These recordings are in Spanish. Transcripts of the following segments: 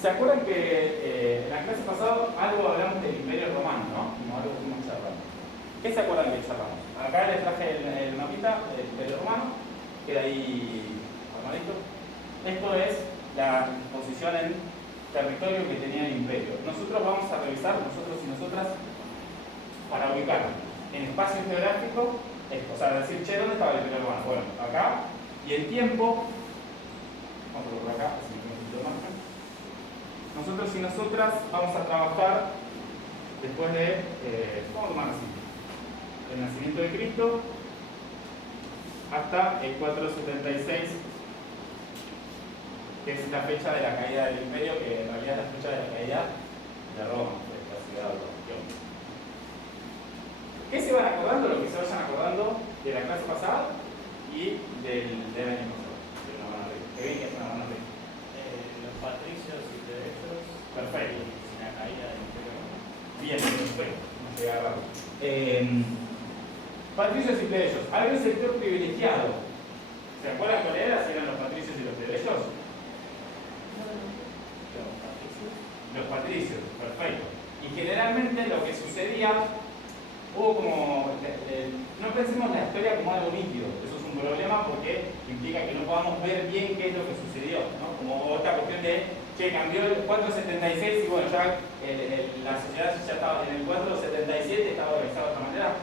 ¿Se acuerdan que en la clase pasada algo hablamos del Imperio Romano, ¿no? Como algo que fuimos charlando. ¿Qué se acuerdan que charlamos? Acá les traje el mapita del Imperio Romano, queda ahí armadito. Esto es la posición en territorio que tenía el imperio. Nosotros vamos a revisar, nosotros y nosotras, para ubicar en espacio geográfico esto, o sea, decir, che, ¿dónde estaba el Imperio Romano? Bueno, acá, y en tiempo, vamos a colocar acá, así que un poquito más. Nosotros y nosotras vamos a trabajar después de, vamos a tomar así, el nacimiento de Cristo hasta el 476, que es la fecha de la caída del imperio, que en realidad es la fecha de la caída de Roma, de la ciudad de Roma. ¿Qué se van acordando? Lo que se vayan acordando de la clase pasada y del año pasado. De una mano arriba. Que ven que es una mano arriba. Los patricios y derechos. Perfecto. Y la caída del imperio romano. Bien, perfecto. No llegué a agarrarlo. Patricios y plebeyos. Había un sector privilegiado. ¿Se acuerdan cuál era? Si eran los patricios y los plebeyos. Los patricios, perfecto. Y generalmente lo que sucedía, hubo como, no pensemos la historia como algo nítido, eso es un problema porque implica que no podamos ver bien qué es lo que sucedió, ¿no? Como esta cuestión de, che, cambió el 476 y bueno, ya la sociedad ya estaba en el 477, estaba organizada de otra manera.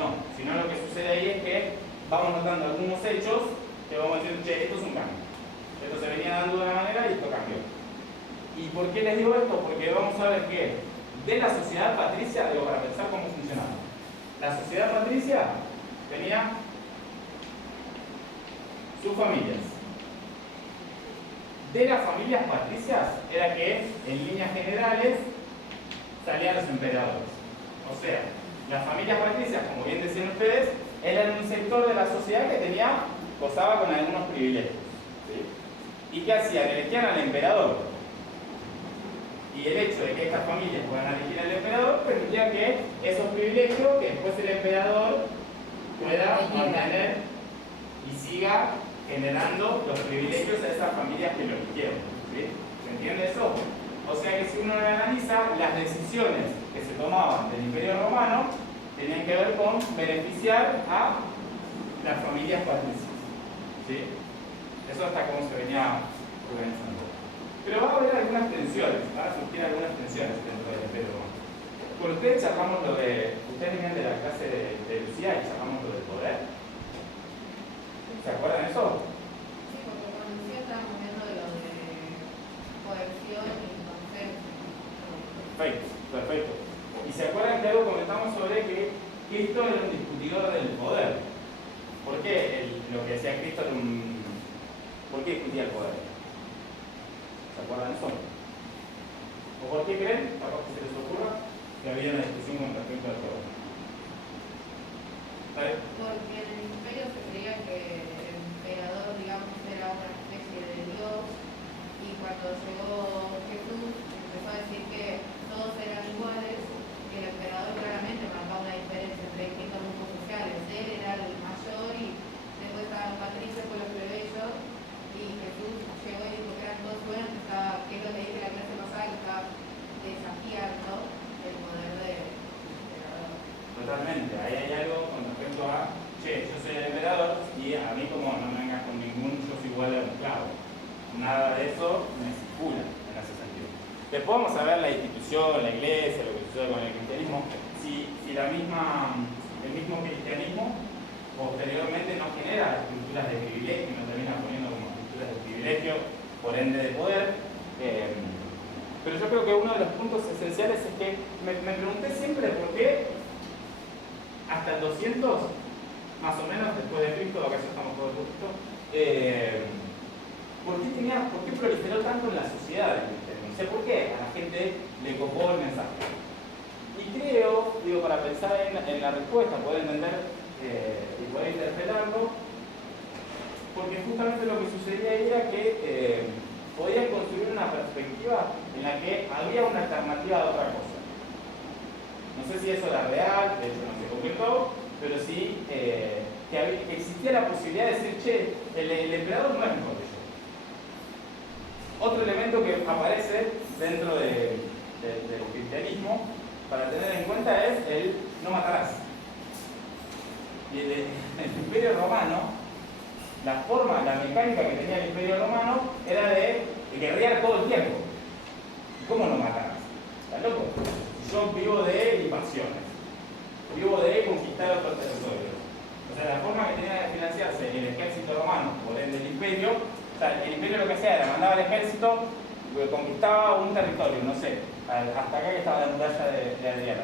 No, sino lo que sucede ahí es que vamos notando algunos hechos que vamos a decir, che, esto es un cambio. Esto se venía dando de una manera y esto cambió. ¿Y por qué les digo esto? Porque vamos a ver que de la sociedad patricia, digo, para pensar cómo funcionaba. La sociedad patricia tenía sus familias. De las familias patricias era que, en líneas generales, salían los emperadores. O sea, las familias patricias, como bien decían ustedes, eran un sector de la sociedad que gozaba con algunos privilegios. ¿Sí? ¿Y qué hacían? Elegían al emperador. Y el hecho de que estas familias puedan elegir al emperador permitía que esos privilegios, que después el emperador pueda mantener y siga generando los privilegios a esas familias que lo eligieron. ¿Sí? ¿Se entiende eso? O sea que si uno analiza, las decisiones que se tomaban del Imperio Romano tenían que ver con beneficiar a las familias patricias. ¿Sí? Eso hasta cómo se venía organizando. Pero va a haber algunas tensiones, van a surgir algunas tensiones dentro del Imperio Romano. Con ustedes charlamos lo de, ustedes venían de la clase de Lucía y charlamos lo del poder. ¿Se acuerdan de eso? Sí, porque con Lucía estábamos viendo de lo de coerción y consenso. Perfecto, perfecto. Y se acuerdan que algo comentamos sobre que Cristo era un discutidor del poder. ¿Por qué lo que decía Cristo era un... ¿Por qué discutía el poder? ¿Se acuerdan de eso? ¿O por qué creen, capaz que se les ocurra, que había una discusión con respecto al poder? ¿Vale? Porque en el imperio se creía que el emperador, digamos, era una especie de Dios, y cuando llegó Jesús empezó a decir que todos eran iguales, que el emperador claramente marcaba una diferencia entre distintos grupos sociales. Él era el mayor y después estaban los patricios con los plebeyos, y Jesús llegó y dijo que eran todos buenos, que es lo que dije la clase pasada, que estaba desafiando el poder del emperador. Totalmente, ahí hay algo con respecto a, che, yo soy el emperador y a mí como no me vengas con ningún, yo soy igual a un esclavo. Nada de eso me circula en ese sentido. Después vamos a ver la institución, la iglesia, lo que sucede con el cristianismo, si el mismo cristianismo posteriormente no genera estructuras de privilegio, no termina poniendo como estructuras de privilegio, por ende de poder. Pero yo creo que uno de los puntos esenciales es que me pregunté siempre por qué hasta el 200, más o menos después de Cristo, acá ya estamos todos justos, ¿por qué proliferó tanto en la sociedad el cristianismo? No sé por qué a la gente le copó el mensaje. Y creo, digo, para pensar en la respuesta, poder entender y poder interpretarlo, porque justamente lo que sucedía ahí era que podían construir una perspectiva en la que había una alternativa de otra cosa. No sé si eso era real, de hecho no se concretó, pero sí que existía la posibilidad de decir, che, el emperador no es mejor que yo. otro elemento que aparece dentro del cristianismo para tener en cuenta es el no matarás. Y el Imperio Romano, la forma, la mecánica que tenía el Imperio Romano era de guerrear todo el tiempo. ¿Cómo no matarás? ¿Estás loco? Yo vivo de invasiones, vivo de conquistar otros territorios. O sea, la forma que tenía de financiarse el ejército romano, por ende el imperio, o sea, el imperio lo que hacía era mandaba al ejército, conquistaba un territorio, no sé, hasta acá que estaba la muralla de Adriano.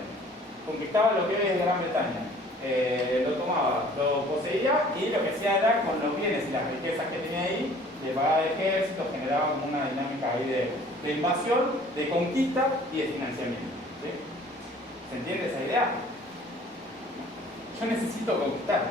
Conquistaba lo que hoy es Gran Bretaña. Lo tomaba, lo poseía y lo que hacía era con los bienes y las riquezas que tenía ahí, le pagaba el ejército, generaba como una dinámica ahí de invasión, de conquista y de financiamiento. ¿Sí? ¿Se entiende esa idea? Yo necesito conquistar.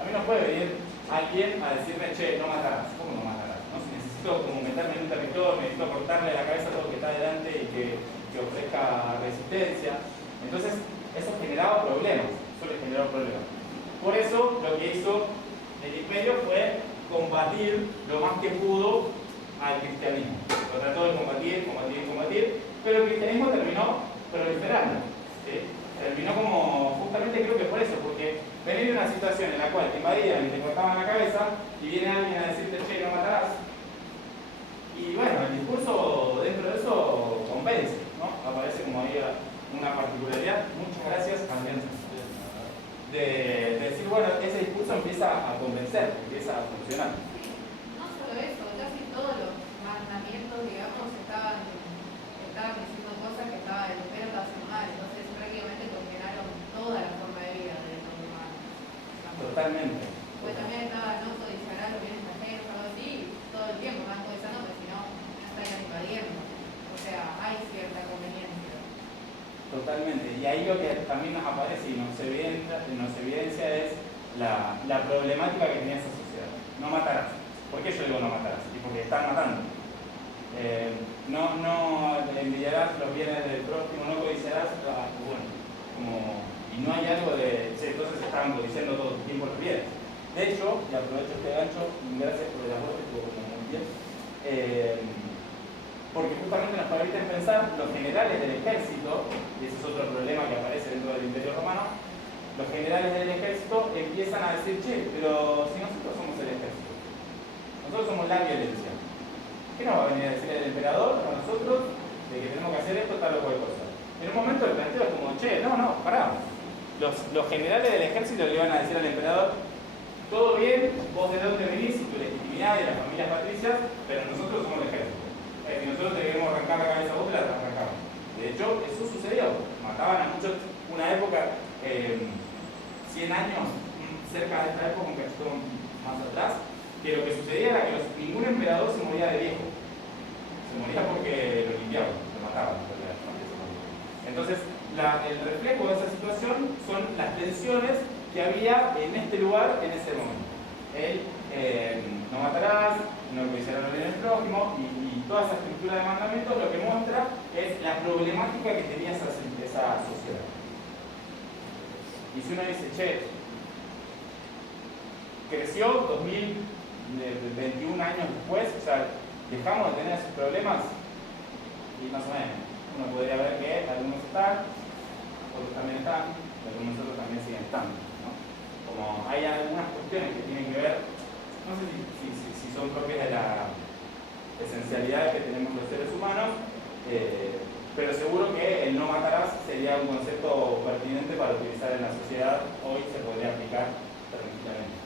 A mí no puede venir alguien a decirme, che, no matarás. ¿Cómo no matarás? ¿No? Si necesito como meterme en un territorio, necesito cortarle la cabeza a todo lo que está delante y que ofrezca resistencia. Entonces, eso generaba problemas. Eso le generó problemas. Por eso, lo que hizo el imperio fue combatir lo más que pudo al cristianismo. Lo trató de combatir, pero el cristianismo terminó proliferando. ¿Sí? Terminó como, justamente creo que por eso, porque venía de una situación en la cual te invadían y te cortaban la cabeza y viene alguien a decirte, che, no matarás. Y bueno, el discurso dentro de eso convence, ¿no? Aparece como ahí una particularidad. Muchas gracias, Andrés. De decir, bueno, ese discurso empieza a convencer, empieza a funcionar. No solo eso, casi todos los mandamientos, digamos, estaban diciendo cosas que el imperio estaba haciendo mal, entonces prácticamente condenaron toda la forma de vida de los humanos. Totalmente. Pues también estaba no codiciará los bienes ajenos o algo así, todo el tiempo van codiciando, porque si no, no estarían invadiendo. O sea, hay cierta conveniencia. Totalmente. Y ahí lo que también nos aparece y nos evidencia es la problemática que tenía esa sociedad. No matarás. ¿Por qué yo digo no matarás? Y porque están matando. No envidiarás los bienes del prójimo, no codiciarás, bueno, y no hay algo de, che, entonces estaban codiciando todo el tiempo los bienes. De hecho, y aprovecho este gancho, gracias por el aporte, estuvo como muy bien, porque justamente nos permiten pensar los generales del ejército, y ese es otro problema que aparece dentro del Imperio Romano, los generales del ejército empiezan a decir, che, pero si nosotros somos el ejército, nosotros somos la violencia, ¿qué nos va a venir a decir el emperador a nosotros de que tenemos que hacer esto, tal o cual cosa? En un momento el planteo es como, che, no, pará. Los generales del ejército le iban a decir al emperador, todo bien, vos de dónde venís y tu legitimidad y las familias patricias, pero nosotros somos el ejército. Si nosotros te queremos arrancar la cabeza a vos, te la arrancamos. De hecho, eso sucedió. Mataban a muchos, una época, 100 años, cerca de esta época, un cachito más atrás, que lo que sucedía era que ningún emperador se moría de viejo. Se moría porque lo limpiaban, lo mataban. Entonces, el reflejo de esa situación son las tensiones que había en este lugar en ese momento. No matarás, no codiciarás los bienes del prójimo y toda esa estructura de mandamientos lo que muestra es la problemática que tenía esa sociedad. Y si uno dice, che, creció 2021 años después, o sea, dejamos de tener esos problemas y más o menos uno podría ver que algunos están, otros también están, y algunos otros también siguen estando, ¿no? Como hay algunas cuestiones que tienen que ver, no sé si son propias de la esencialidad que tenemos los seres humanos, pero seguro que el no matarás sería un concepto pertinente para utilizar en la sociedad, hoy se podría aplicar tranquilamente.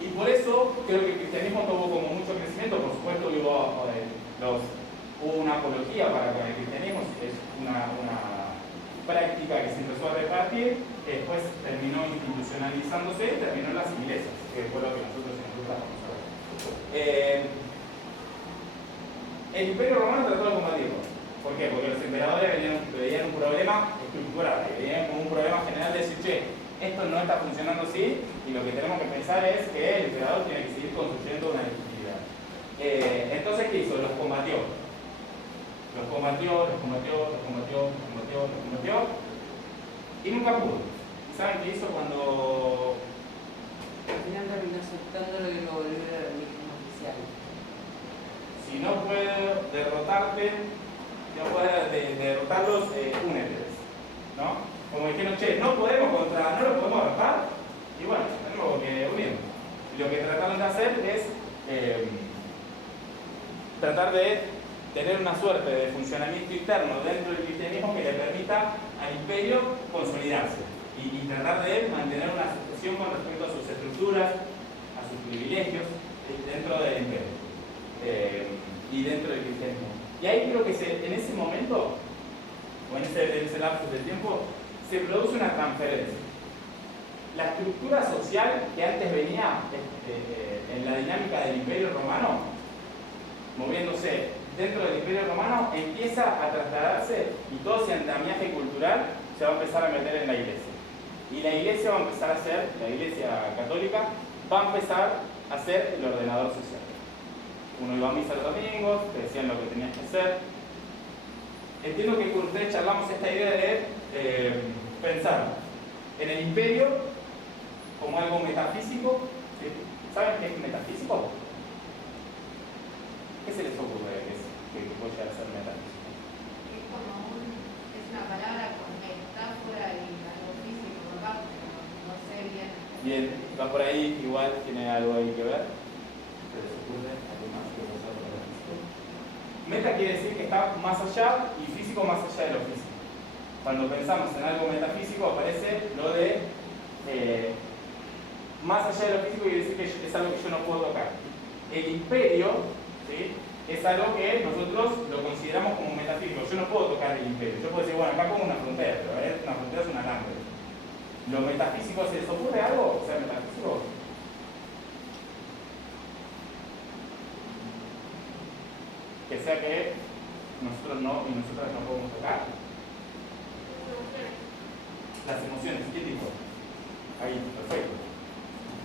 Y por eso creo que el cristianismo tuvo como mucho crecimiento. Por supuesto hubo una apología para con el cristianismo, es una práctica que se empezó a repartir, que después terminó institucionalizándose y terminó en las iglesias, que fue lo que nosotros vamos a ver. El Imperio Romano trató de combatirlo. ¿Por qué? Porque los emperadores veían un problema estructural, veían como un problema general de decir, che, esto no está funcionando así y lo que tenemos que pensar es que el emperador tiene que seguir construyendo una legitimidad. Entonces, ¿qué hizo? Los combatió y nunca pudo. ¿Saben qué hizo cuando...? Al final terminó aceptando lo que lo volvió a la religión. puede derrotarte, no puede derrotarlos, únetes, ¿no? Como dijeron, che, no lo podemos derrotar, y bueno, tenemos que unirnos. Y lo que trataron de hacer es tratar de tener una suerte de funcionamiento interno dentro del cristianismo que le permita al imperio consolidarse y tratar de mantener una sucesión con respecto a sus estructuras, a sus privilegios dentro del imperio y dentro del cristianismo. Y ahí creo que en ese momento, o en ese lapso de tiempo, se produce una transferencia. La estructura social que antes venía en la dinámica del Imperio Romano, moviéndose dentro del Imperio Romano, empieza a trasladarse y todo ese andamiaje cultural se va a empezar a meter en la iglesia. Y la iglesia va a empezar a ser, la iglesia católica, va a empezar a ser el ordenador social. Uno iba a misa los domingos, te decían lo que tenías que hacer. Entiendo que con ustedes charlamos esta idea de pensar en el imperio como algo metafísico. ¿Saben qué es metafísico? ¿Qué se les ocurre que puede llegar a ser metafísico? Es como es una palabra con metáfora y algo físico, ¿verdad? Pero no sé bien. Bien, va por ahí, igual tiene algo ahí que ver. ¿Se les ocurre algo más que pueda ser metafísico? Meta quiere decir que está más allá y físico más allá de lo físico. Cuando pensamos en algo metafísico aparece lo de más allá de lo físico, quiere decir que es algo que yo no puedo tocar. El imperio, ¿sí?, es algo que nosotros lo consideramos como metafísico. Yo no puedo tocar el imperio. Yo puedo decir, bueno, acá como una frontera, pero una frontera es un alambre. ¿Lo metafísico, se les ocurre algo? O sea, metafísico. Que sea que nosotros no y nosotras no podemos tocar. Las emociones, ¿qué tipo? Ahí, perfecto.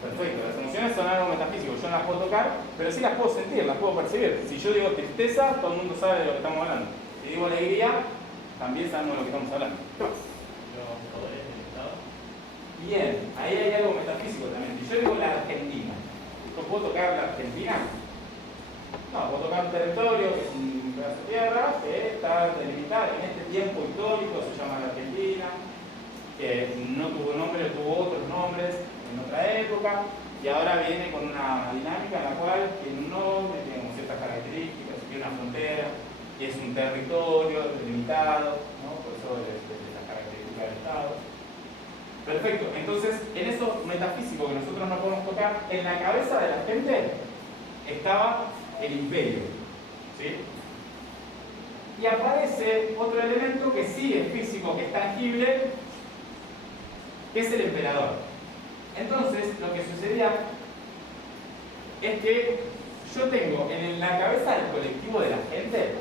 Perfecto, las emociones son algo metafísico, yo no las puedo tocar, pero sí las puedo sentir, las puedo percibir. Si yo digo tristeza, todo el mundo sabe de lo que estamos hablando. Si digo alegría, también sabemos de lo que estamos hablando. ¿Qué más? Los poderes del Estado. Bien, ahí hay algo metafísico también. Si yo digo la Argentina, ¿yo puedo tocar la Argentina? No, puedo tocar un territorio que es un pedazo de tierra que está delimitado en este tiempo histórico, se llama la Argentina, que no tuvo nombre, tuvo otros nombres en otra época, y ahora viene con una dinámica en la cual tiene un nombre, tiene ciertas características, tiene una frontera, y es un territorio delimitado, ¿no? Por eso es las características del Estado. Perfecto, entonces en eso metafísico que nosotros no podemos tocar, en la cabeza de la gente estaba el imperio, ¿sí? Y aparece otro elemento que sí es físico, que es tangible, que es el emperador. Entonces, lo que sucedía es que yo tengo en la cabeza del colectivo de la gente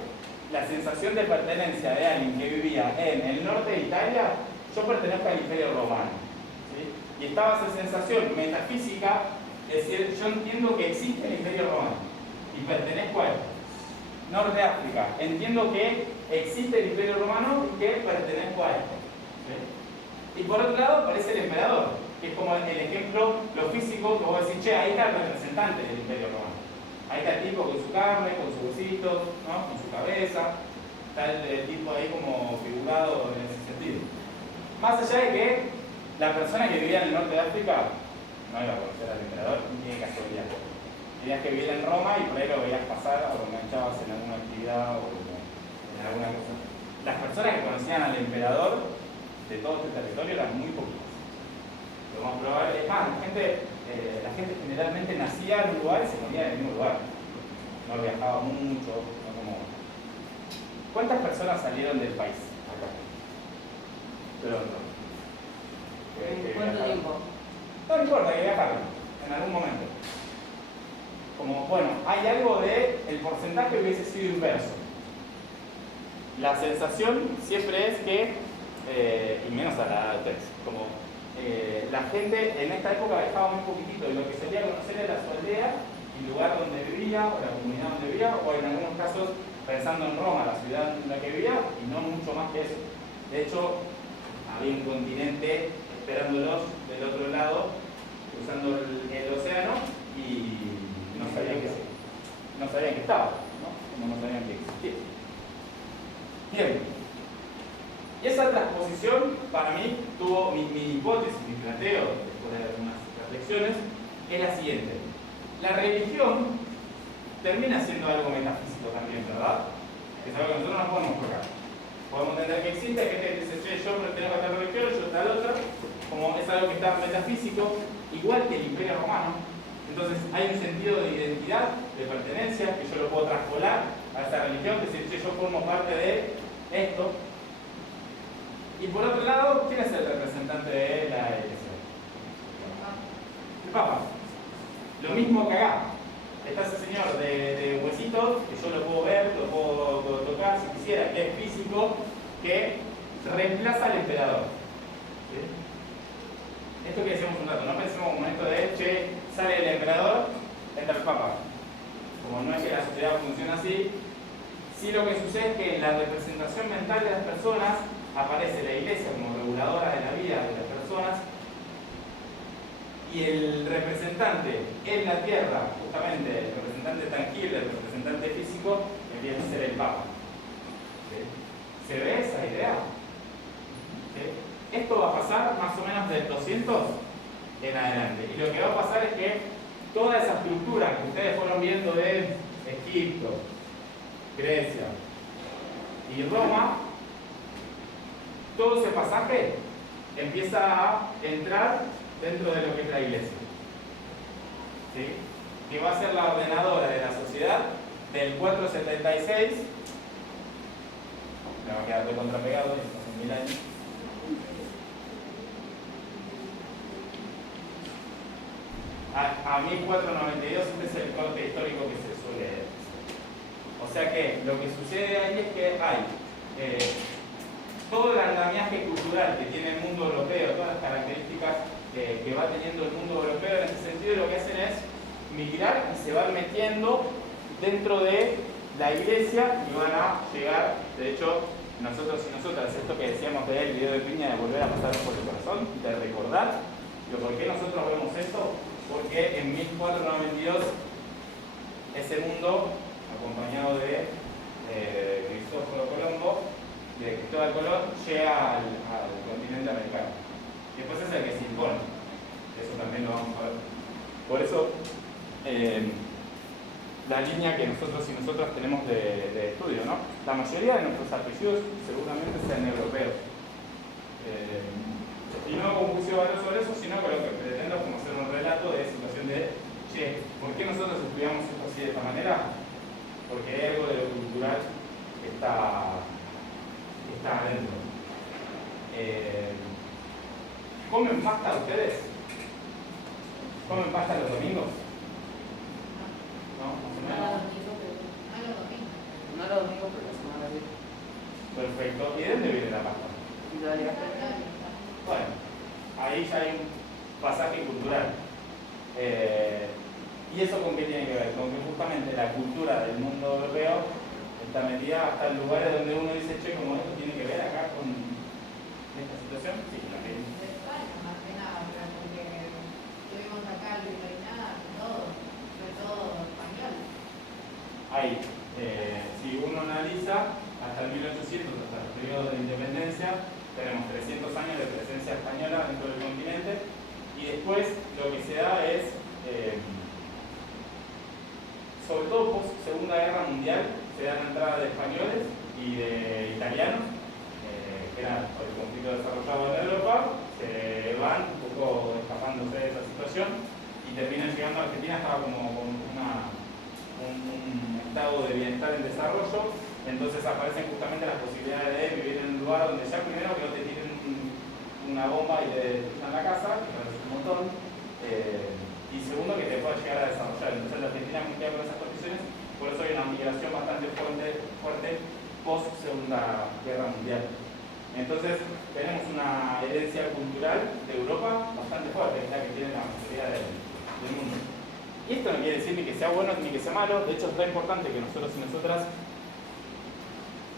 la sensación de pertenencia de alguien que vivía en el norte de Italia. Yo pertenezco al Imperio Romano, ¿sí? Y estaba esa sensación metafísica, es decir, yo entiendo que existe el Imperio Romano y pertenezco a él. Norte de África, entiendo que existe el Imperio Romano y que pertenezco a él, ¿sí? Y por otro lado aparece el emperador, que es como el ejemplo, lo físico, que vos decís, che, ahí está el representante del Imperio Romano. Ahí está el tipo con su carne, con sus huesitos, ¿no?, con su cabeza. Está el tipo ahí como figurado en ese sentido. Más allá de que la persona que vivía en el norte de África no iba a conocer al emperador ni de casualidad. Tenías que vivir en Roma y por ahí lo veías pasar o lo enganchabas en alguna actividad o en alguna cosa. Las personas que conocían al emperador de todo este territorio eran muy poquitas. Lo más probable es más, la gente generalmente nacía en un lugar y se moría en el mismo lugar. No viajaba mucho, no como... ¿Cuántas personas salieron del país acá? Pronto. ¿Cuánto tiempo? No importa, que viajaron en algún momento. Como, bueno, hay algo de el porcentaje que hubiese sido inverso. La sensación siempre es que, y menos a la edad de ustedes, como la gente en esta época viajaba muy poquitito y lo que solía conocer era su aldea, el lugar donde vivía o la comunidad donde vivía, o en algunos casos pensando en Roma, la ciudad en la que vivía, y no mucho más que eso. De hecho, había un continente esperándolos del otro lado, cruzando el océano, y no sabían que estaba, ¿no? no sabían que existía. Bien. Y esa transposición, para mí, tuvo mi hipótesis, mi planteo, después de algunas reflexiones, es la siguiente. La religión termina siendo algo metafísico también, ¿verdad? Es algo que nosotros no podemos tocar. Podemos entender que existe, hay gente que dice, che, yo pertenezco a tal religión, yo tal otra, como es algo que está metafísico, igual que el Imperio Romano. Entonces hay un sentido de identidad, de pertenencia, que yo lo puedo traspolar a esa religión, decir, che, yo formo parte de esto. Y por otro lado, ¿quién es el representante de la Iglesia? El Papa. Lo mismo que acá. Está ese señor de huesitos, que yo lo puedo ver, lo puedo tocar si quisiera, que es físico, que reemplaza al emperador. ¿Sí? Esto que decíamos un rato, no pensemos como esto de, che, sale el emperador, entra el Papa. Como no es que la sociedad funciona así, sí lo que sucede es que en la representación mental de las personas aparece la Iglesia como reguladora de la vida de las personas, y el representante en la tierra, justamente el representante tangible, el representante físico, empieza a ser el Papa. ¿Sí? ¿Se ve esa idea? ¿Sí? Esto va a pasar más o menos del 200 en adelante. Y lo que va a pasar es que toda esa estructura que ustedes fueron viendo de Egipto, Grecia y Roma, todo ese pasaje empieza a entrar dentro de lo que es la Iglesia, ¿sí? Que va a ser la ordenadora de la sociedad del 476. Me va a quedar de contrapegado, hace 1000 años. A 1492, este es el corte histórico que se suele decir. O sea que lo que sucede ahí es que hay todo el andamiaje cultural que tiene el mundo europeo, todas las características que va teniendo el mundo europeo en ese sentido, lo que hacen es migrar y se van metiendo dentro de la Iglesia y van a llegar, de hecho, nosotros y nosotras, esto que decíamos del video de Piña de volver a pasar por el corazón, de recordar, ¿por qué nosotros vemos esto? Porque en 1492 ese mundo, acompañado de Cristóbal Colón, llega al continente americano. Y después es el que se impone. Eso también lo vamos a ver. Por eso, la línea que nosotros y nosotras tenemos de estudio, ¿no? La mayoría de nuestros apellidos seguramente sean europeos. Y no con juicio de valor sobre eso, sino con lo que pretendo como hacer un relato de situación de, che, ¿por qué nosotros estudiamos esto así de esta manera? Porque hay algo de lo cultural que está adentro. ¿Comen pasta ustedes? ¿Comen pasta los domingos? ¿No? No los domingos. No los domingos, pero la semana de hoy. Perfecto. ¿Y de dónde viene la pasta? Bueno, ahí ya hay un pasaje cultural. ¿Y eso con qué tiene que ver? Con que justamente la cultura del mundo europeo está metida hasta en lugares donde uno dice, che, como esto tiene que ver acá con esta situación. Sí, también. De España, más que nada, pero porque tuvimos acá Luis Reina, fue todo español. Ahí, si uno analiza, hasta el 1800, hasta el periodo de la independencia, tenemos 300 años de presencia española dentro del continente, y después lo que se da es, sobre todo post Segunda Guerra Mundial, se da la entrada de españoles y de italianos, que eran por el conflicto desarrollado en Europa, se van un poco escapándose de esa situación y terminan llegando a Argentina. Estaba como con un estado de bienestar en desarrollo, entonces aparecen justamente las posibilidades de vivir en un lugar donde ya primero que no te tiren una bomba y te destruyan la casa, que parece un montón, y segundo que te pueda llegar a desarrollar. Entonces la Argentina es muy clara con esas condiciones, por eso hay una migración bastante fuerte post Segunda Guerra Mundial. Entonces tenemos una herencia cultural de Europa bastante fuerte, que es la que tiene la mayoría del mundo. Y esto no quiere decir ni que sea bueno ni que sea malo. De hecho es re importante que nosotros y nosotras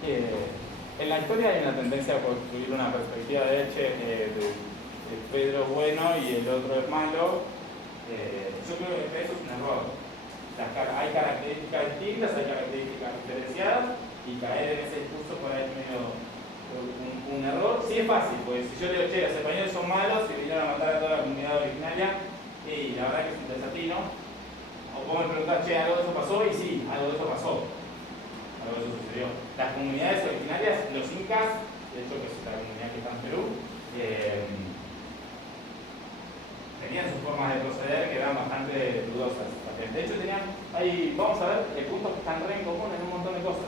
en la historia hay una tendencia a construir una perspectiva de Pedro es bueno y el otro es malo. Yo creo que eso es un error. hay características distintas, hay características diferenciadas, y caer en ese discurso por ahí es medio un error. Sí es fácil, porque si yo digo, che, los españoles son malos y vinieron a matar a toda la comunidad originaria, y la verdad que es un desatino. O vos me preguntás, che, algo de eso pasó, y sí, algo de eso pasó. Algo de eso sucedió. Las comunidades originarias, los incas, de hecho que es la comunidad que está en Perú, tenían sus formas de proceder que eran bastante dudosas. De hecho vamos a ver puntos que están re en común en un montón de cosas.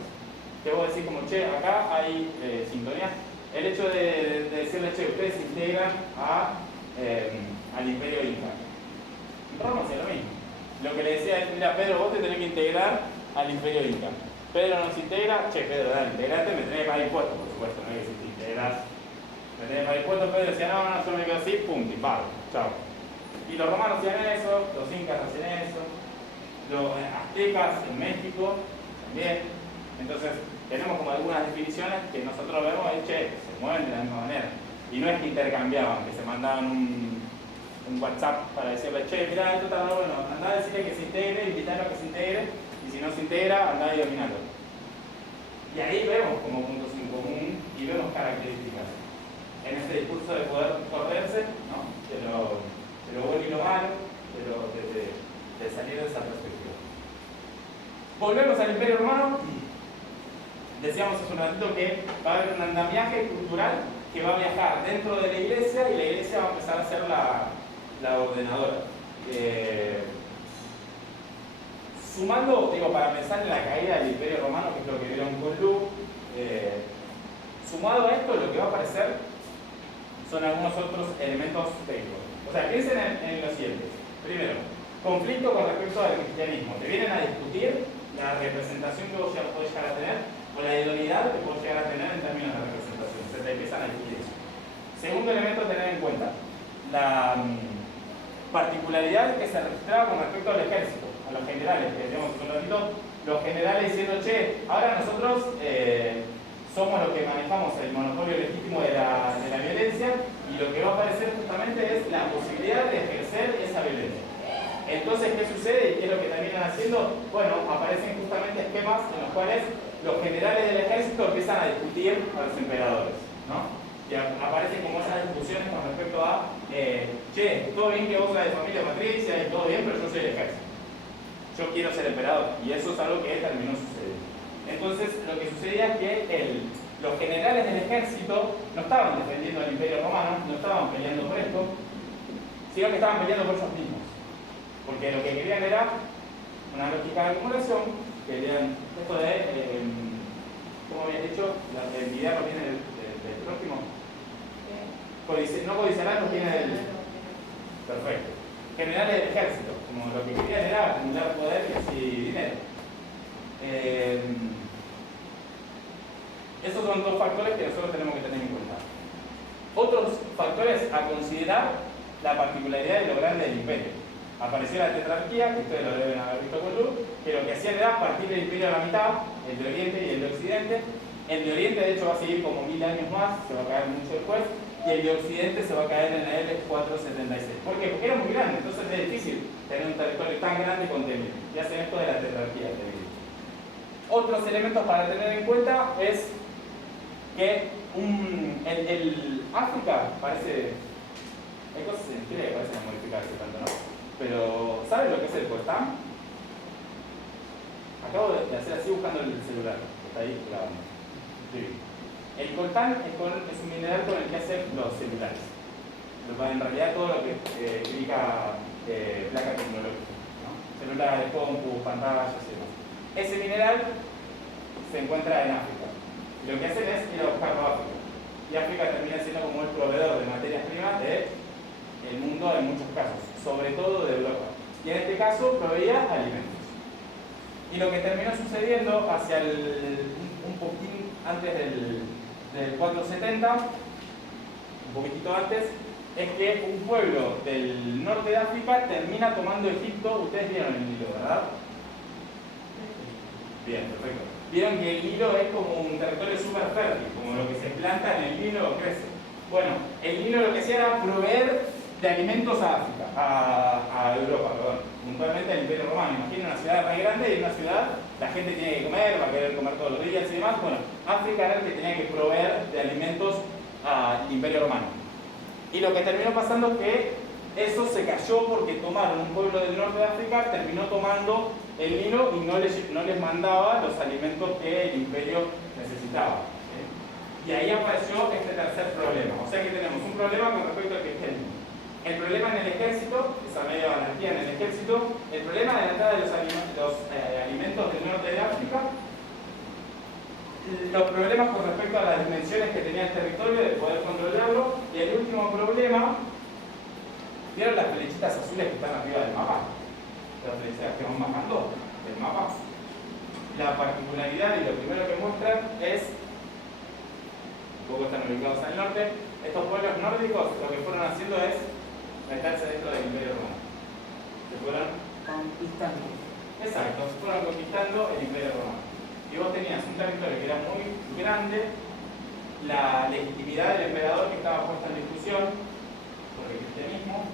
Te voy a decir como, che, acá hay sintonía. El hecho de decirle, che, ustedes se integran al imperio inca. Roma hacía lo mismo. Lo que le decía es, mira, Pedro, vos te tenés que integrar al imperio inca. Pedro nos integra, che, Pedro, dale, integrate, me tenés que pagar impuestos, por supuesto, no es que si te integras, me tenés que pagar impuestos. Pedro decía, no, yo me quedo así, pum, y pago, chao. Y los romanos hacían eso, los incas hacían eso, los aztecas en México también. Entonces, tenemos como algunas definiciones que nosotros vemos ahí, che, se mueven de la misma manera. Y no es que intercambiaban, que se mandaban un WhatsApp para decirle, che, mirá, esto está bueno, andá a decirle que se integre, invitarlo a que se integre, y si no se integra, andá a dominarlo. Y ahí vemos como puntos en común y vemos características en este discurso de poder correrse, ¿no? de lo bueno y lo malo, de salir de esa perspectiva. Volvemos al Imperio Romano. Decíamos hace un ratito que va a haber un andamiaje cultural que va a viajar dentro de la iglesia y la iglesia va a empezar a ser la ordenadora. Sumando, digo, para pensar en la caída del Imperio Romano, que es lo que vieron con Lu, sumado a esto, lo que va a aparecer son algunos otros elementos técnicos. O sea, piensen en lo siguiente. Primero, conflicto con respecto al cristianismo. Te vienen a discutir la representación que vos ya podés llegar a tener o la idoneidad que podés llegar a tener en términos de representación. Se te empiezan a discutir eso. Segundo elemento a tener en cuenta, la particularidad que se registraba con respecto al ejército, a los generales, que decíamos hace un ratito, los generales diciendo, che, ahora nosotros somos los que manejamos el monopolio legítimo de la violencia y lo que va a aparecer justamente es la posibilidad de ejercer esa violencia. Entonces, ¿qué sucede y qué es lo que terminan haciendo? Bueno, aparecen justamente esquemas en los cuales los generales del ejército empiezan a discutir a los emperadores, ¿no? Y aparecen como esas discusiones con respecto a, che, todo bien que vos seas de familia patricia y todo bien, pero yo soy del ejército. Yo quiero ser emperador. Y eso es algo que terminó sucediendo. Entonces, lo que sucedía es que los generales del ejército no estaban defendiendo al Imperio Romano, no estaban peleando por esto, sino que estaban peleando por ellos mismos. Porque lo que querían era una lógica de acumulación, querían esto de, como había dicho, la identidad no viene del prójimo. No codiciarán no viene del... Perfecto. Generales del ejército, como lo que querían era acumular poder y así dinero. Esos son dos factores que nosotros tenemos que tener en cuenta. Otros factores a considerar, la particularidad de lo grande del imperio. Apareció la tetrarquía, que ustedes lo deben haber visto con luz, que lo que hacía era partir el imperio a la mitad, el de Oriente y el de Occidente. El de Oriente, de hecho, va a seguir como 1000 años más, se va a caer mucho después, y el de Occidente se va a caer en el 476. ¿Por qué? Porque era muy grande, entonces es difícil tener un territorio tan grande y contenido. Y hacen esto de la tetrarquía. Otros elementos para tener en cuenta es que el África parece... Hay cosas en Chile que parecen modificarse tanto, ¿no? Pero, ¿sabes lo que es el coltán? Acabo de hacer así buscando el celular, que está ahí grabando. Sí. El coltán es un mineral con el que hacen los celulares. En realidad todo lo que implica placa tecnológica, ¿no? Celulares, compu, pantallas y demás. Ese mineral se encuentra en África. Y lo que hacen es ir a buscarlo a África. Y África termina siendo como el proveedor de materias primas del mundo en muchos casos, sobre todo de Europa. Y en este caso proveía alimentos. Y lo que terminó sucediendo hacia un poquín antes del 470, un poquitito antes, es que un pueblo del norte de África termina tomando Egipto. Ustedes vieron el Nilo, ¿verdad? Bien, perfecto. Vieron que el Nilo es como un territorio súper fértil, como lo que se planta en el Nilo crece. Bueno, el Nilo lo que hacía era proveer de alimentos a África, a Europa, perdón. puntualmente el Imperio Romano. Imaginen una ciudad muy grande y en una ciudad la gente tiene que comer, va a querer comer todos los días y demás. Bueno, África era el que tenía que proveer de alimentos al Imperio Romano. Y lo que terminó pasando es que eso se cayó porque tomaron un pueblo del norte de África, terminó tomando el Nilo y no les mandaba los alimentos que el imperio necesitaba. ¿Sí? Y ahí apareció este tercer problema. O sea que tenemos un problema con respecto al cristianismo. El problema en el ejército, esa media anarquía en el ejército, el problema de la entrada de los alimentos del norte de África, los problemas con respecto a las dimensiones que tenía el territorio, de poder controlarlo, y el último problema, ¿vieron las flechitas azules que están arriba del mapa? Las flechitas que van bajando del mapa. La particularidad y lo primero que muestran es, un poco están ubicados al norte, estos pueblos nórdicos lo que fueron haciendo es meterse dentro del Imperio Romano. Se fueron conquistando. exacto, se fueron conquistando el Imperio Romano. Y vos tenías un territorio que era muy grande, la legitimidad del emperador que estaba puesta en discusión por el cristianismo,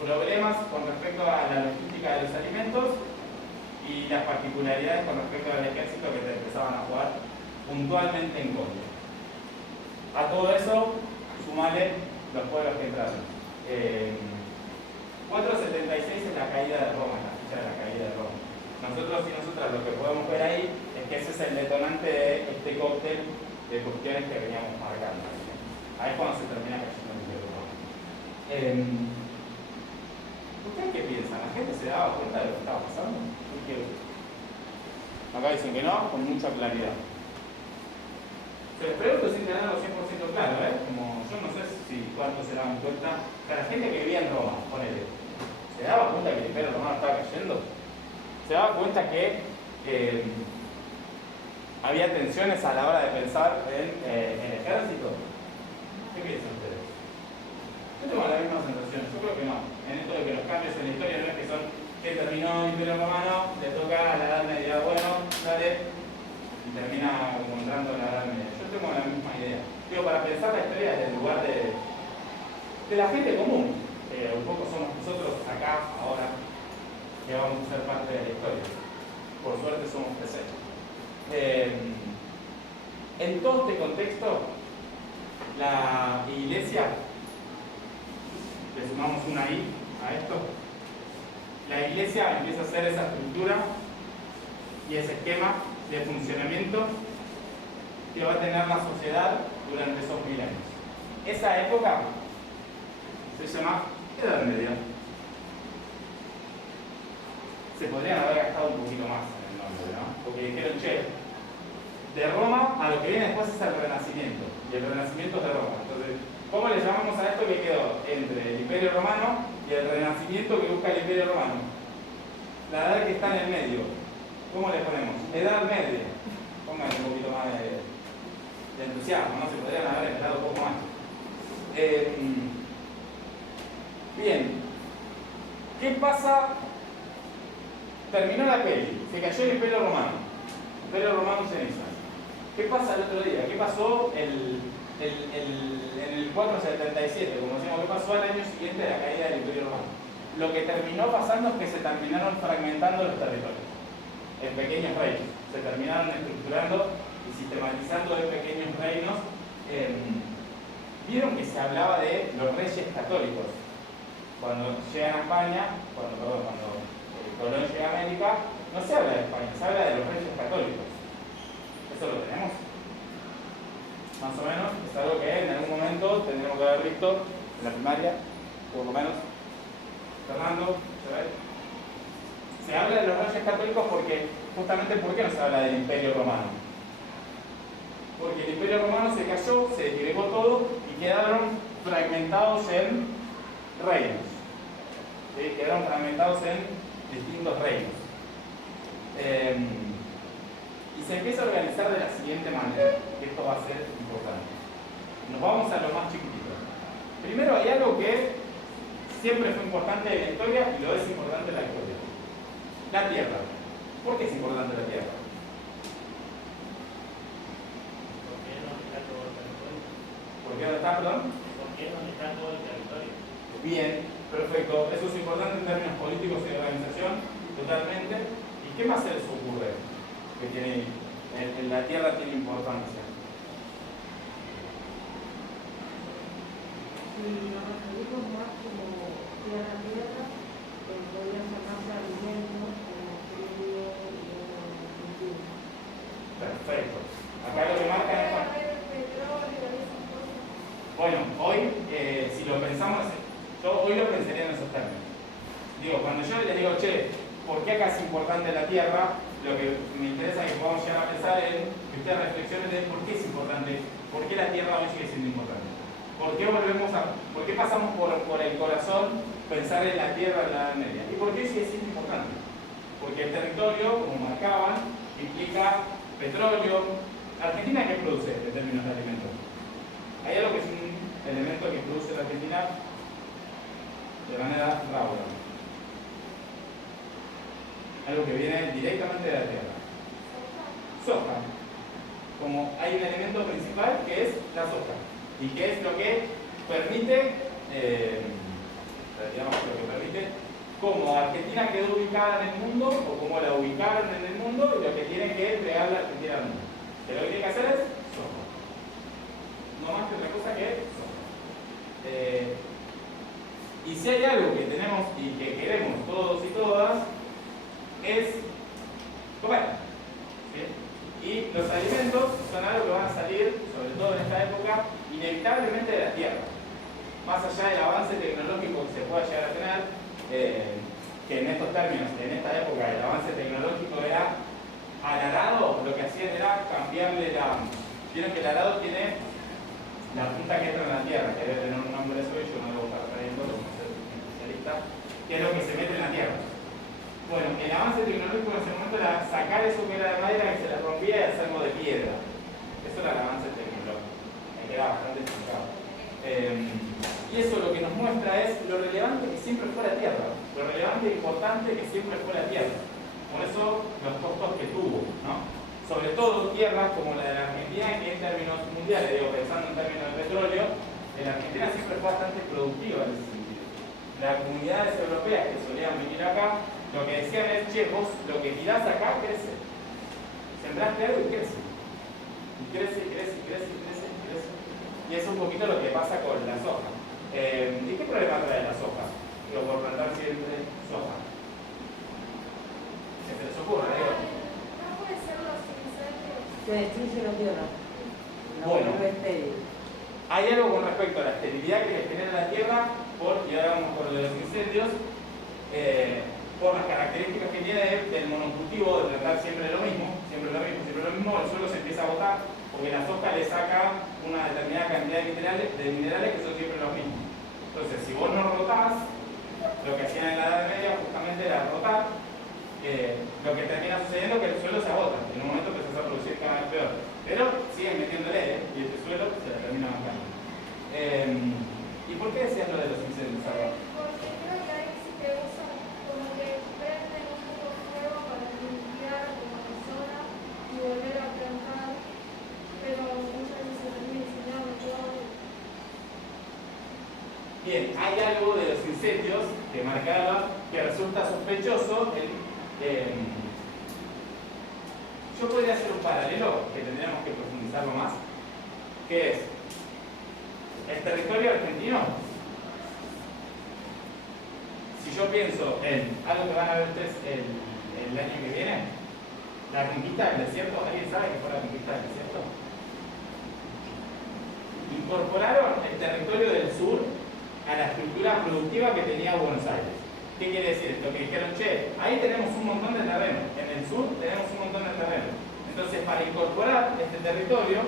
problemas con respecto a la logística de los alimentos y las particularidades con respecto al ejército que te empezaban a jugar puntualmente en contra. A todo eso, sumale los pueblos que entraron. 476 es la caída de Roma, la fecha de la caída de Roma. Nosotros y nosotras lo que podemos ver ahí es que ese es el detonante de este cóctel de cuestiones que veníamos marcando. Ahí es cuando se termina cayendo el Imperio Romano. ¿Ustedes qué piensan? ¿La gente se daba cuenta de lo que estaba pasando? Acá dicen que no, con mucha claridad. Se les pregunto sin tenerlo 100% claro, Como yo no sé si cuántos se daban cuenta. O sea, la gente que vivía en Roma, ponele, ¿se daba cuenta que el Imperio Romano estaba cayendo? ¿Se daba cuenta que había tensiones a la hora de pensar en el ejército? ¿Qué piensan ustedes? Yo tengo la misma sensación, yo creo que no. En esto de que los cambios en la historia no es que son que terminó el Imperio Romano, le toca a la Edad Media, bueno, dale, y termina encontrando la Edad Media. Yo tengo la misma idea. Digo, para pensar la historia desde el lugar de la gente común, un poco somos nosotros acá, ahora, que vamos a ser parte de la historia. Por suerte somos presentes. En todo este contexto, la iglesia, le sumamos una I a esto, la iglesia empieza a hacer esa estructura y ese esquema de funcionamiento que va a tener la sociedad durante esos milenios. Esa época se llama Edad Media. Se podrían haber gastado un poquito más en el nombre, ¿no? Porque dijeron, che, de Roma a lo que viene después es el Renacimiento, y el Renacimiento es de Roma. Entonces, ¿cómo le llamamos a esto que quedó entre el Imperio Romano y el Renacimiento que busca el Imperio Romano? La edad que está en el medio. ¿Cómo le ponemos? Edad Media. Pónganle un poquito más de entusiasmo, ¿no? Se podrían haber esperado un poco más. Bien. ¿Qué pasa? Terminó la peli, se cayó el Imperio Romano. Imperio Romano cenizas. ¿Qué pasa el otro día? ¿Qué pasó en el 477? Como decíamos, ¿qué pasó al año siguiente de la caída del Imperio Romano? Lo que terminó pasando es que se terminaron fragmentando los territorios en pequeños reinos. Se terminaron estructurando y sistematizando en pequeños reinos. Vieron que se hablaba de los reyes católicos. Cuando llegan a España, cuando Colón llega a América, no se habla de España, se habla de los reyes católicos. ¿Eso lo tenemos? Más o menos, es algo que en algún momento tendremos que haber visto en la primaria, por lo menos. Fernando, ¿se ve? Se habla de los reyes católicos porque, justamente, ¿por qué no se habla del Imperio Romano? Porque el Imperio Romano se cayó, se desgregó todo y quedaron fragmentados en reinos. ¿Sí? Quedaron fragmentados en distintos reinos. Y se empieza a organizar de la siguiente manera, que esto va a ser importante. Nos vamos a lo más chiquitito. Primero hay algo que siempre fue importante en la historia y lo es importante en la historia. La tierra. ¿Por qué es importante la tierra? ¿Por qué no está todo el territorio? ¿Por qué no está, perdón? ¿Por qué no está todo el territorio? Bien. Perfecto, eso es importante en términos políticos y de organización, totalmente. ¿Y qué más se les ocurre que tiene, en la Tierra tiene importancia? Si nos referimos más como tierra a tierra, podría llamarse alimentos como trigo y cultivo. Perfecto. Acá lo que marca es... Bueno, hoy, si lo pensamos, yo hoy lo pensaría en esos términos. Digo, cuando yo les digo, che, ¿por qué acá es importante la Tierra? Lo que me interesa que podamos llegar a pensar es que ustedes reflexionen de por qué es importante, por qué la Tierra hoy sigue siendo importante. ¿Por qué pasamos por el corazón pensar en la Tierra en la Edad Media? ¿Y por qué sigue siendo importante? Porque el territorio, como marcaban, implica petróleo. ¿Argentina qué produce en términos de alimentos? Hay algo que es un elemento que produce la Argentina de manera rápida. Algo que viene directamente de la tierra. Soja. Como hay un elemento principal que es la soja. Y que es lo que permite, cómo Argentina quedó ubicada en el mundo, o cómo la ubicaron en el mundo, y lo que tiene que entregar la Argentina al mundo. Que lo que tiene que hacer es soja. No más que otra cosa que soja. Y si hay algo que tenemos y que queremos todos y todas, es comer. ¿Sí? Y los alimentos son algo que van a salir, sobre todo en esta época, inevitablemente de la tierra. Más allá del avance tecnológico que se pueda llegar a tener, que en estos términos, en esta época, el avance tecnológico era al arado, lo que hacían era cambiarle la... Vieron que el arado tiene la punta que entra en la tierra, que debe tener un nombre eso, y yo no debo estar trayendo, como ser especialista, que es lo que se mete en la tierra. Bueno, el avance tecnológico en ese momento era sacar eso que era de madera, que se la rompía y hacerlo de piedra. Eso era el avance tecnológico, que era bastante explicado. Y eso lo que nos muestra es lo relevante que siempre fue la tierra, lo relevante e importante que siempre fue la tierra. Por eso los costos que tuvo, ¿no? Sobre todo tierras como la de la Argentina, que en términos mundiales, digo, pensando en términos de petróleo, la Argentina siempre fue bastante productiva en ese sentido. Las comunidades europeas que solían venir acá, lo que decían es, che, vos lo que tirás acá crece. Sembraste algo y crece. Y crece, y crece, y crece, y crece, y crece. Y es un poquito lo que pasa con la soja. ¿Y qué problema trae la soja? Digo, por plantar siempre soja. ¿Qué se les ocurre? Digo. Se destruye la tierra. Bueno. vuelve estéril. Hay algo con respecto a la esterilidad que genera la tierra, y ahora vamos con lo de los incendios, por las características que tiene del monocultivo, de plantar siempre lo mismo, el suelo se empieza a botar, porque la soja le saca una determinada cantidad de minerales que son siempre los mismos. Entonces, si vos no rotás, lo que hacían en la Edad Media justamente era rotar, lo que termina sucediendo es que el suelo se agota, en un momento empezás a producir cada vez peor. Pero siguen metiéndole, y este suelo se termina bancando. ¿Y por qué decías lo de los incendios, Salva? Porque creo que ahí sí que usan como que prenden un poco de fuego para limpiar como la zona y volver a plantar, pero muchas veces se termina incendiando todo. Bien, hay algo de los incendios que marcaba que resulta sospechoso yo podría hacer un paralelo que tendríamos que profundizarlo más, que es el territorio argentino. Si yo pienso en algo que van a ver ustedes el año que viene, la conquista del desierto, ¿alguien sabe qué fue la conquista del desierto? Incorporaron el territorio del sur a la estructura productiva que tenía Buenos Aires. ¿Qué quiere decir esto? Que dijeron, che, ahí tenemos un montón de terreno, en el sur tenemos un montón de terreno. Entonces, para incorporar este territorio,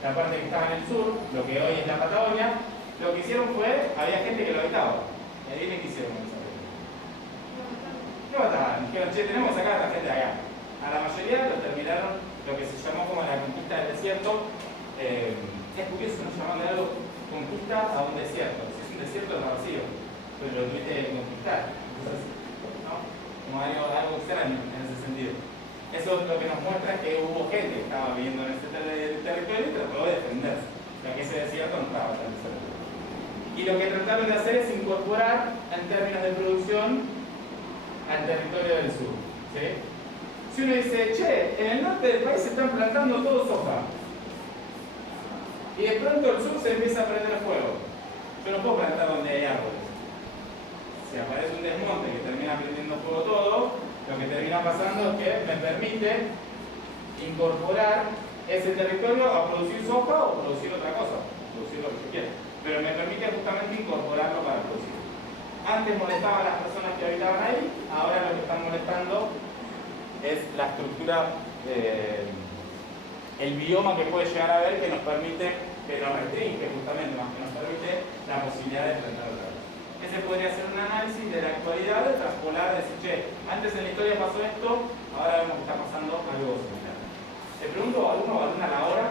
la parte que estaba en el sur, lo que hoy es la Patagonia, lo que hicieron fue, había gente que lo habitaba. Y adivinen qué hicieron con esa gente. ¿Qué mataban? Dijeron, che, tenemos que sacar a la gente de acá. A la mayoría lo terminaron lo que se llamó como la conquista del desierto. Es curioso, no llaman de algo conquista a un desierto. Si es un desierto es vacío, pero lo tuviste que conquistar. Entonces, ¿no? Como algo extraño en ese sentido. Eso lo que nos muestra es que hubo gente que estaba viviendo en ese territorio y trató de defenderse. O sea que ese desierto no estaba tan desierto. Y Y lo que trataron de hacer es incorporar en términos de producción al territorio del sur. ¿Sí? Si uno dice, che, en el norte del país se están plantando todo soja, y de pronto el sur se empieza a prender fuego, yo no puedo plantar donde hay árboles. Si aparece un desmonte que termina prendiendo fuego todo, lo que termina pasando es que me permite incorporar ese territorio a producir soja o producir otra cosa, producir lo que yo quiera, pero me permite justamente incorporarlo para producir. Antes molestaban a las personas que habitaban ahí, ahora lo que están molestando es la estructura, el bioma que puede llegar a haber, que nos permite, que nos restringe justamente, más que nos permite la posibilidad de plantar otra vez. Ese podría ser un análisis de la actualidad, de traspolar, de decir, che, antes en la historia pasó esto, ahora vemos que está pasando algo similar. Le pregunto a alguno o a alguna a la hora.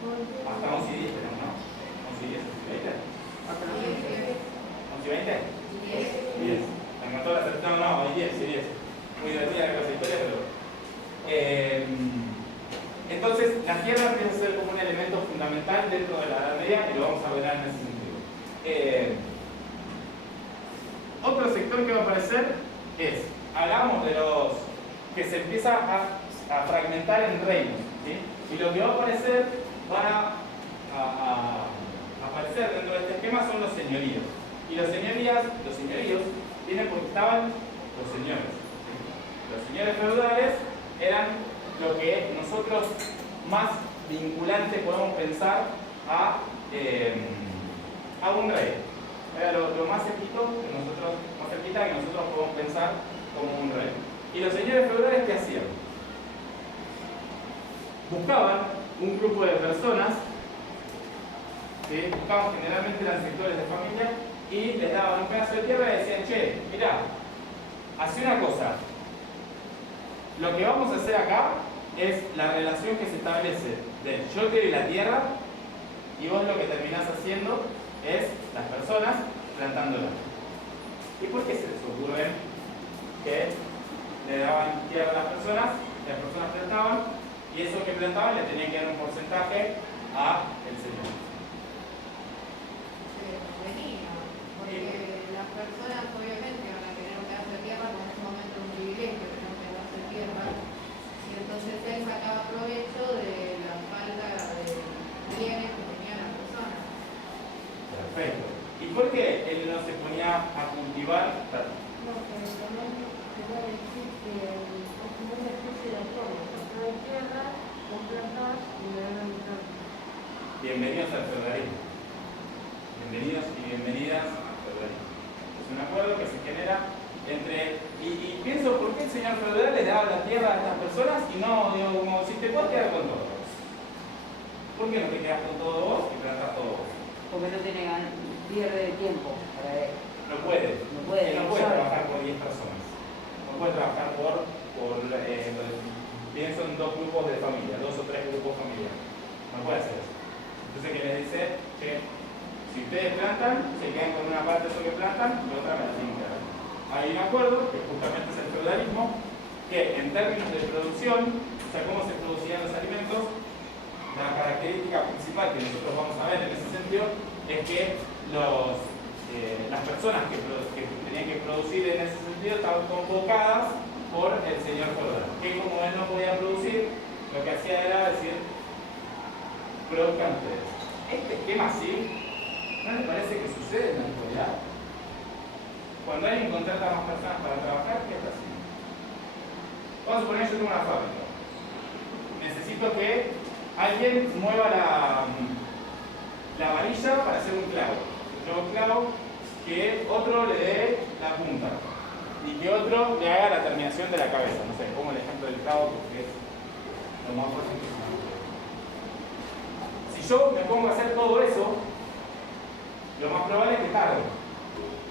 Hasta 11 y 10 tenemos, ¿no? 11 y 10, 11 y 20. 11 y 20. 10. Me encantó la aceptación, no, hay 10, sí, 10. Muy divertida la clase de historia, pero... entonces, la tierra empieza a ser como un elemento fundamental dentro de la Edad Media y lo vamos a ver en ese sentido. Otro sector que va a aparecer es, hablamos de los que se empieza a fragmentar en reinos, ¿sí? Y lo que va a aparecer, van a aparecer dentro de este esquema son los señoríos. Y los señoríos vienen porque estaban los señores. Los señores feudales eran lo que nosotros más vinculante podemos pensar a un rey. Era lo más cerquita que nosotros podemos pensar como un rey. Y los señores feudales, ¿qué hacían? Buscaban un grupo de personas, ¿sí? Buscaban, generalmente eran sectores de familia, y les daban un pedazo de tierra y decían, che, mirá, hace una cosa, lo que vamos a hacer acá es la relación que se establece de yo te doy la tierra y vos lo que terminás haciendo es las personas plantándola. ¿Y por qué se les ocurre que le daban tierra a las personas plantaban y eso que plantaban le tenían que dar un porcentaje al señor? Porque las personas obviamente van a tener un pedazo de tierra como en ese momento un privilegio, tener un pedazo de tierra, y entonces él sacaba provecho de la falta de bienes que tenía la persona. Perfecto. ¿Y por qué él no se ponía a cultivar? No, pero también te voy a decir que es como una especie de autónomo. Trae tierra, vos plantás y le dan a mitad. Bienvenidos al feudalismo. Bienvenidos y bienvenidas al feudalismo. Es un acuerdo que se genera entre... Y pienso, ¿por qué el señor feudal le daba la tierra a estas personas y no, digo, como si te puedes quedar con todo vos? ¿Por qué no te quedas con todo vos y plantás todo vos? Porque no pierde tiempo para él. No puede. No puede, Él no puede sabe. trabajar por 10 personas. No puede trabajar pienso en 2 grupos de familia, 2 o 3 grupos familiares. No puede hacer eso. Entonces, ¿qué les dice? Che, si ustedes plantan, se quedan con una parte de eso que plantan y otra me la tienen que dar. Hay un acuerdo, que justamente es el feudalismo, que en términos de producción, o sea, cómo se producían los alimentos, la característica principal que nosotros vamos a ver en ese sentido es que las personas que tenían que producir en ese sentido estaban convocadas por el señor feudal, que como él no podía producir, lo que hacía era decir, produzcan ustedes. Este esquema así, ¿no les parece que sucede en la actualidad? Cuando alguien contrata a más personas para trabajar, ¿qué está haciendo? Vamos a suponer que yo tengo una fábrica. Necesito que alguien mueva la varilla para hacer un clavo. Yo hago un clavo, que otro le dé la punta y que otro le haga la terminación de la cabeza. No sé, pongo el ejemplo del clavo porque es lo más fácil que se me ocurre. Si yo me pongo a hacer todo eso, lo más probable es que tarde.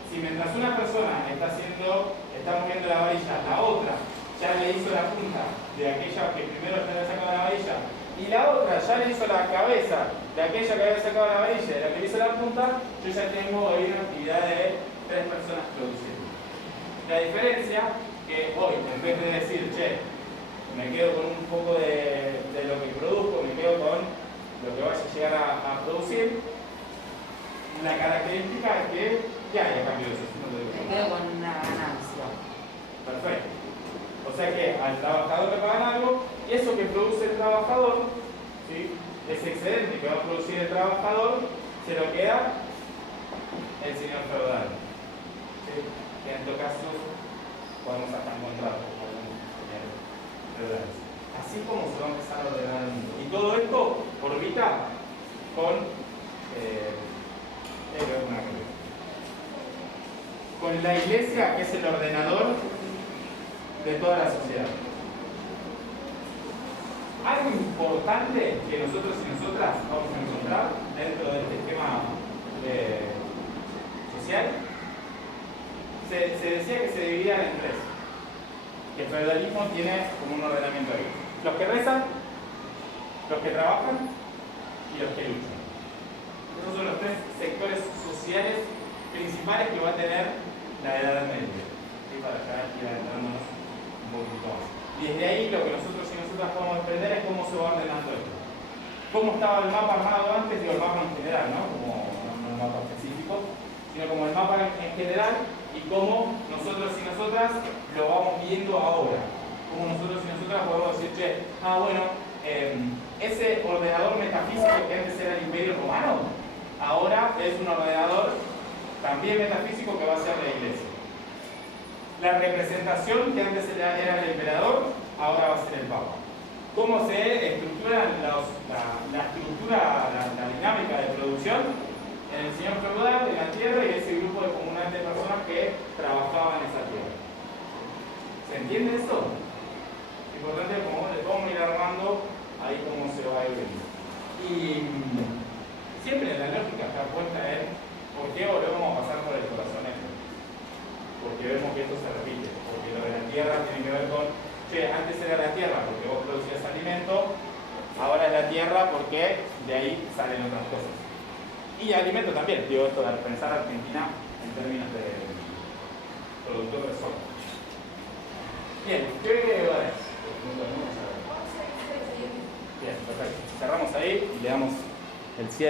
Si mientras una persona está moviendo la varilla, la otra ya le hizo la punta de aquella que primero le había sacado la varilla y la otra ya le hizo la cabeza de aquella que había sacado la varilla y de la que le hizo la punta, yo ya tengo hoy una actividad de 3 personas produciendo. La diferencia que hoy, en vez de decir, che, me quedo con un poco de lo que produzco, me quedo con lo que vaya a llegar a producir, la característica es que, ¿qué hay a cambio de eso? No te digo. Me quedo con una ganancia. Perfecto. O sea que al trabajador le pagan algo, y eso que produce el trabajador, ¿sí? Ese excedente que va a producir el trabajador, se lo queda el señor feudal. ¿Sí? Que en estos casos podemos hasta encontrar con algunos señores feudales. Así como se va a empezar a ordenar el mundo. Y todo esto orbita con la iglesia, que es el ordenador de toda la sociedad. Algo importante que nosotros y nosotras vamos a encontrar dentro del sistema social, se decía que se dividían en tres. Que el feudalismo tiene como un ordenamiento ahí: los que rezan, los que trabajan y los que luchan. Esos son los tres sectores sociales principales que va a tener la Edad Media. ¿Sí? Para ya ir adentrándonos un poquito más. Y desde ahí lo que nosotros y nosotras podemos aprender es cómo se va ordenando esto. Cómo estaba el mapa armado antes, digo el mapa en general, ¿no? Como no un mapa específico, sino como el mapa en general, y cómo nosotros y nosotras lo vamos viendo ahora. Cómo nosotros y nosotras podemos decir, che, bueno, ese ordenador metafísico que antes era el Imperio Romano, ahora es un ordenador también metafísico que va a ser la Iglesia. La representación que antes era el emperador, ahora va a ser el Papa. Cómo se estructura la dinámica de producción en el señor feudal, en la tierra, y ese grupo de comunales de personas que trabajaban en esa tierra. ¿Se entiende esto? Es importante como le podemos ir armando ahí cómo se va a ir viendo. Y siempre la lógica está puesta en por qué volvemos a pasar por el corazón esto. Porque vemos que esto se repite. Porque lo de la tierra tiene que ver con, che, antes era la tierra porque vos producías alimento, ahora es la tierra porque de ahí salen otras cosas. Y alimento también, digo esto de pensar Argentina en términos de productor de soja. Bien, ¿qué hora es? Bien, perfecto. Cerramos ahí y le damos el cierre.